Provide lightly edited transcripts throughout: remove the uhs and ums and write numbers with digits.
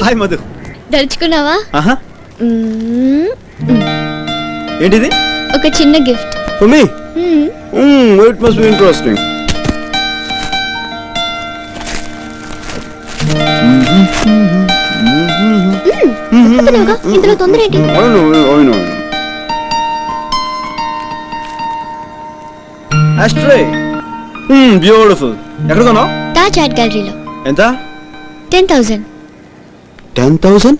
Hi Madhu. దలుచుకున్నావా? ఏంటిది? ఒక చిన్న gift for me. It must be interesting. ఇందులో తొందర ఏంటి? Ashtray beautiful. ఎక్కడ కొన్నావు? తాజ్ ఆర్ట్ గ్యాలరీలో. ఎంత? 10,000. 10,000?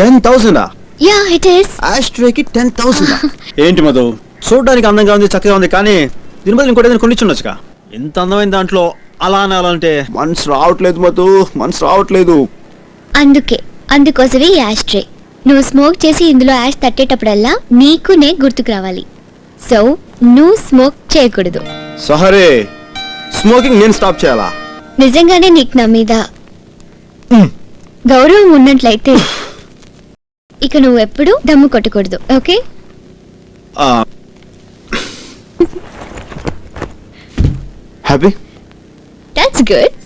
10,000? Yeah it is. ఆస్ట్రేకి 10,000? ఏంటి మధు, చూడడానికి అందంగా ఉంది, చక్కగా ఉంది, కానీ దీని బదులు ఇంకోటి ఏదైనా కొనిచ్చుండొచ్చుగా. ఎంత అందమైన దాంట్లో అలా అనాలంటే మనసు రావట్లేదు మధు, మనసు రావట్లేదు. అందుకోసమే ఈ ఆస్ట్రే. నువ్వు స్మోక్ చేసి ఇందులో యాష్ తట్టేటప్పుడల్లా నీకు నే గుర్తుకు రావాలి. సో నువ్వు స్మోక్ చేయకూడదు. సహరే, స్మోకింగ్ నేను స్టాప్ చేయాలా? నిజంగానే నీకు నా మీద గౌరవం ఉన్నట్లయితే ఇక నువ్వు ఎప్పుడు దమ్ము కొట్టకూడదు. Okay? Happy? That's good.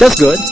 That's good.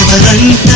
ఎవరంట